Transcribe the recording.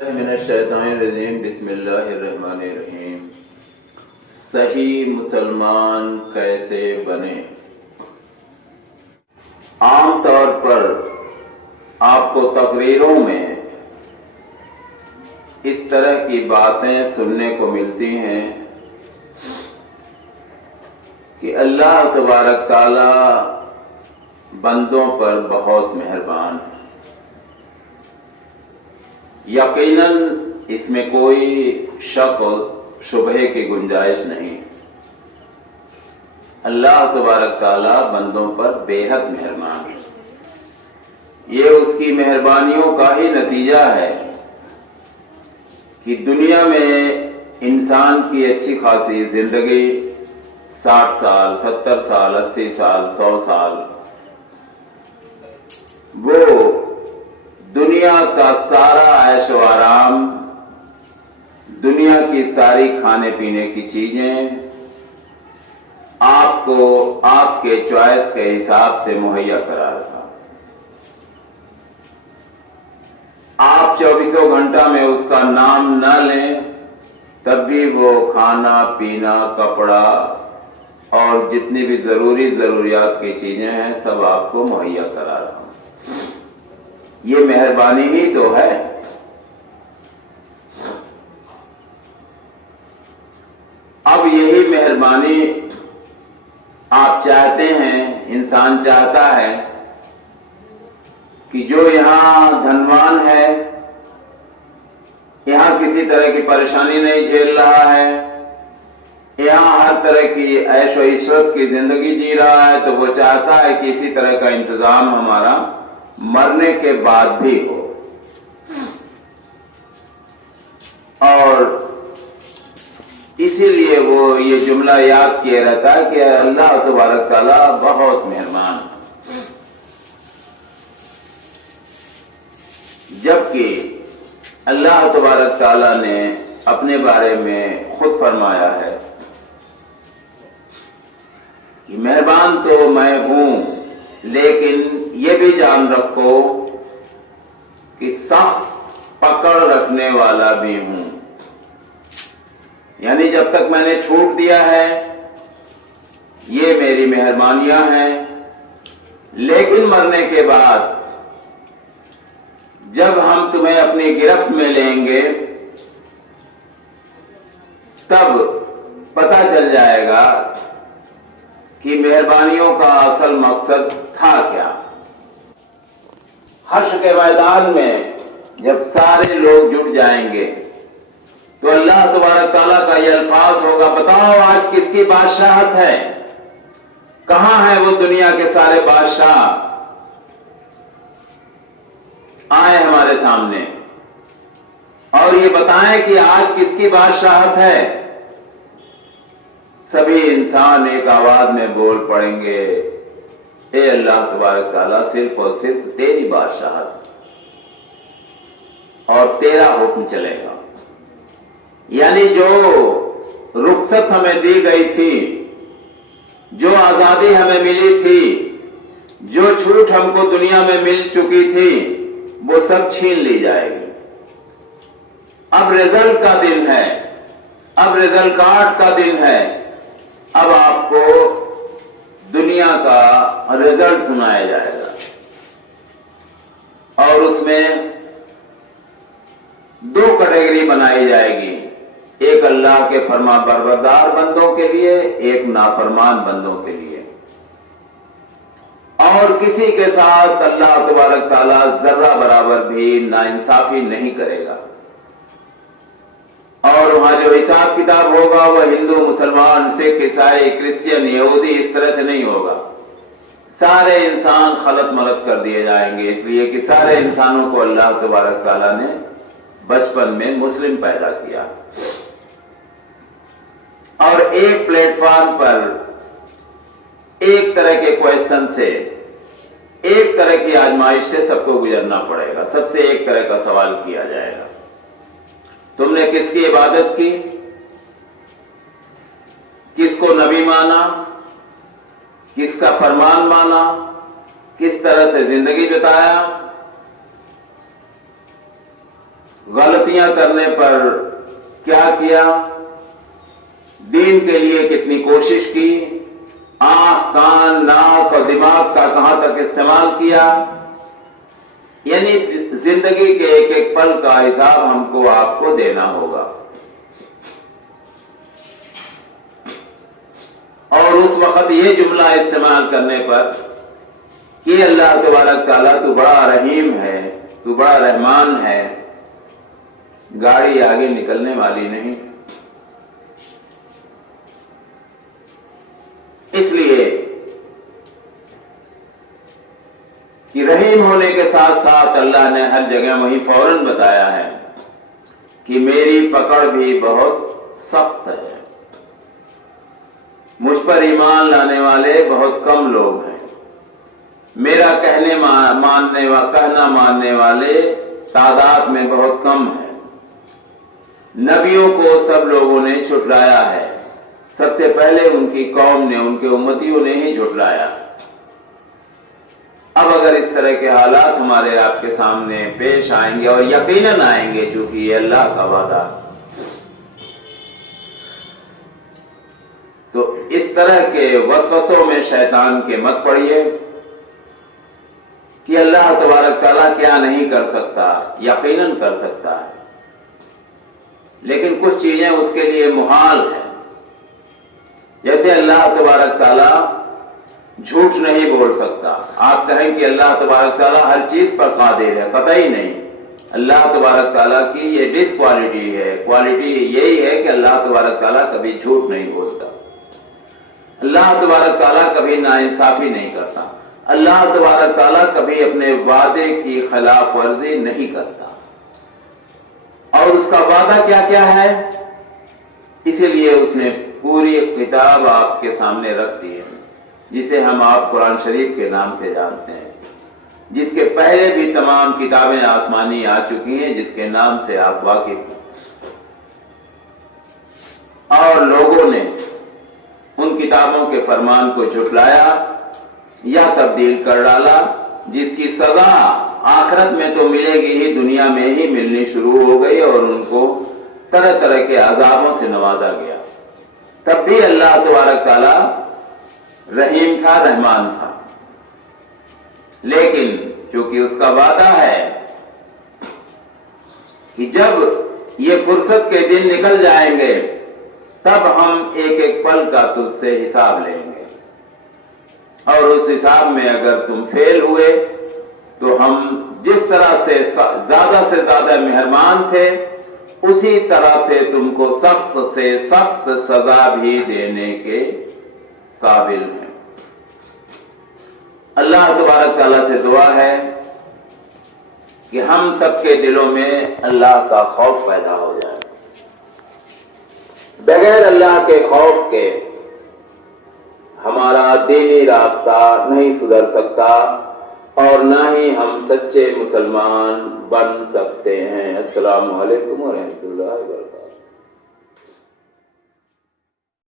من الشیطان الرجیم بسم اللہ الرحمن الرحیم۔ صحیح مسلمان کیسے بنے؟ عام طور پر آپ کو تقریروں میں اس طرح کی باتیں سننے کو ملتی ہیں کہ اللہ تبارک تعالی بندوں پر بہت مہربان ہے۔ یقیناً اس میں کوئی شک و شبہے کی گنجائش نہیں۔ اللہ تبارک تعالی بندوں پر بے حد مہربان ہے۔ یہ اس کی مہربانیوں کا ہی نتیجہ ہے کہ دنیا میں انسان کی اچھی خاصی زندگی 60 سال 70 سال 80 سال 100 سال وہ دنیا کا سارا عیش و آرام، دنیا کی ساری کھانے پینے کی چیزیں آپ کو آپ کے چوائس کے حساب سے مہیا کرا رہا۔ آپ 24 گھنٹہ میں اس کا نام نہ لیں تب بھی وہ کھانا پینا کپڑا اور جتنی بھی ضروریات کی چیزیں ہیں سب آپ کو مہیا کرا رہا۔ یہ مہربانی ہی تو ہے۔ اب یہی مہربانی آپ چاہتے ہیں، انسان چاہتا ہے کہ جو یہاں دھنوان ہے، یہاں کسی طرح کی پریشانی نہیں جھیل رہا ہے، یہاں ہر طرح کی عیش و عشرت کی زندگی جی رہا ہے، تو وہ چاہتا ہے کہ اسی طرح کا انتظام ہمارا مرنے کے بعد بھی ہو۔ اور اسی لیے وہ یہ جملہ یاد کیے رہتا ہے کہ اللہ تبارک تعالی بہت مہربان ہے۔ جبکہ اللہ تبارک تعالی نے اپنے بارے میں خود فرمایا ہے کہ مہربان تو میں ہوں، لیکن یہ بھی جان رکھو کہ سخت پکڑ رکھنے والا بھی ہوں۔ یعنی جب تک میں نے چھوٹ دیا ہے یہ میری مہربانیاں ہیں، لیکن مرنے کے بعد جب ہم تمہیں اپنی گرفت میں لیں گے تب پتہ چل جائے گا کہ مہربانیوں کا اصل مقصد تھا کیا۔ حشر کے میدان میں جب سارے لوگ جٹ جائیں گے تو اللہ تبارک تعالیٰ کا یہ الفاظ ہوگا، بتاؤ آج کس کی بادشاہت ہے؟ کہاں ہے وہ دنیا کے سارے بادشاہ؟ آئے ہمارے سامنے اور یہ بتائیں کہ آج کس کی بادشاہت ہے؟ سبھی انسان ایک آواز میں بول پڑیں گے، اے اللہ تبارک تعالیٰ صرف اور صرف تیری بادشاہت اور تیرا حکم چلے گا۔ یعنی جو رخصت ہمیں دی گئی تھی، جو آزادی ہمیں ملی تھی، جو چھوٹ ہم کو دنیا میں مل چکی تھی، وہ سب چھین لی جائے گی۔ اب رزلٹ کا دن ہے، اب رزلٹ کارڈ کا دن ہے، اب آپ کو دنیا کا رزلٹ سنایا جائے گا اور اس میں 2 کیٹیگری بنائی جائے گی، ایک اللہ کے فرما بردار بندوں کے لیے، ایک نافرمان بندوں کے لیے۔ اور کسی کے ساتھ اللہ تبارک تعالیٰ ذرہ برابر بھی ناانصافی نہیں کرے گا۔ اور وہاں جو حساب کتاب ہوگا وہ ہندو مسلمان سکھ عیسائی کرسچن یہودی اس طرح سے نہیں ہوگا۔ سارے انسان خلط ملط کر دیے جائیں گے، اس لیے کہ سارے انسانوں کو اللہ تبارک تعالیٰ نے بچپن میں مسلم پیدا کیا اور ایک پلیٹ فارم پر ایک طرح کے کویشچن سے، ایک طرح کی آزمائش سے سب کو گزرنا پڑے گا۔ سب سے ایک طرح کا سوال کیا جائے گا، تم نے کس کی عبادت کی، کس کو نبی مانا، کس کا فرمان مانا، کس طرح سے زندگی بتایا، غلطیاں کرنے پر کیا کیا، دین کے لیے کتنی کوشش کی، آنکھ کان ناک اور دماغ کا کہاں تک استعمال کیا، یعنی زندگی کے ایک ایک پل کا حساب ہم کو آپ کو دینا ہوگا۔ اور اس وقت یہ جملہ استعمال کرنے پر کہ اللہ تبارک تعالیٰ تو بڑا رحیم ہے، تو بڑا رحمان ہے، گاڑی آگے نکلنے والی نہیں۔ اس لیے کہ رحیم ہونے کے ساتھ ساتھ اللہ نے ہر جگہ وہی فوراً بتایا ہے کہ میری پکڑ بھی بہت سخت ہے، مجھ پر ایمان لانے والے بہت کم لوگ ہیں، میرا کہنا ماننے والے تعداد میں بہت کم ہیں، نبیوں کو سب لوگوں نے جھٹلایا ہے، سب سے پہلے ان کی قوم نے، ان کے امتیوں نے ہی جھٹلایا۔ اب اگر اس طرح کے حالات ہمارے آپ کے سامنے پیش آئیں گے، اور یقیناً آئیں گے چونکہ یہ اللہ کا وعدہ، تو اس طرح کے وسوسوں میں شیطان کے مت پڑیے کہ اللہ تبارک تعالیٰ کیا نہیں کر سکتا، یقیناً کر سکتا ہے، لیکن کچھ چیزیں اس کے لیے محال ہیں۔ جیسے اللہ تبارک تعالیٰ جھوٹ نہیں بول سکتا۔ آپ کہیں کہ اللہ تبارک تعالیٰ ہر چیز پر قادر ہے، قطعی نہیں۔ اللہ تبارک تعالیٰ کی یہ ڈس کوالٹی ہے، کوالٹی یہی ہے کہ اللہ تبارک تعالیٰ کبھی جھوٹ نہیں بولتا، اللہ تبارک تعالیٰ کبھی ناانصافی نہیں کرتا، اللہ تبارک تعالیٰ کبھی اپنے وعدے کی خلاف ورزی نہیں کرتا۔ اور اس کا وعدہ کیا کیا ہے، اسی لیے اس نے پوری کتاب آپ کے سامنے رکھ دی ہے، جسے ہم آپ قرآن شریف کے نام سے جانتے ہیں، جس کے پہلے بھی تمام کتابیں آسمانی آ چکی ہیں، جس کے نام سے آپ واقف ہیں۔ اور لوگوں نے ان کتابوں کے فرمان کو جھٹلایا یا تبدیل کر ڈالا، جس کی سزا آخرت میں تو ملے گی ہی، دنیا میں ہی ملنی شروع ہو گئی، اور ان کو طرح طرح کے عذابوں سے نوازا گیا۔ تب بھی اللہ تبارک تعالیٰ رحیم تھا، رحمان تھا، لیکن چونکہ اس کا وعدہ ہے کہ جب یہ فرصت کے دن نکل جائیں گے تب ہم ایک ایک پل کا تجھ سے حساب لیں گے، اور اس حساب میں اگر تم فیل ہوئے تو ہم جس طرح سے زیادہ مہربان تھے، اسی طرح سے تم کو سخت سے سخت سزا بھی دینے کے قابل ہیں۔ اللہ تبارک تعالیٰ سے دعا ہے کہ ہم سب کے دلوں میں اللہ کا خوف پیدا ہو جائے۔ بغیر اللہ کے خوف کے ہمارا دینی رابطہ نہیں سدھر سکتا، اور نہ ہی ہم سچے مسلمان بن سکتے ہیں۔ السلام علیکم ورحمۃ اللہ وبرکاتہ۔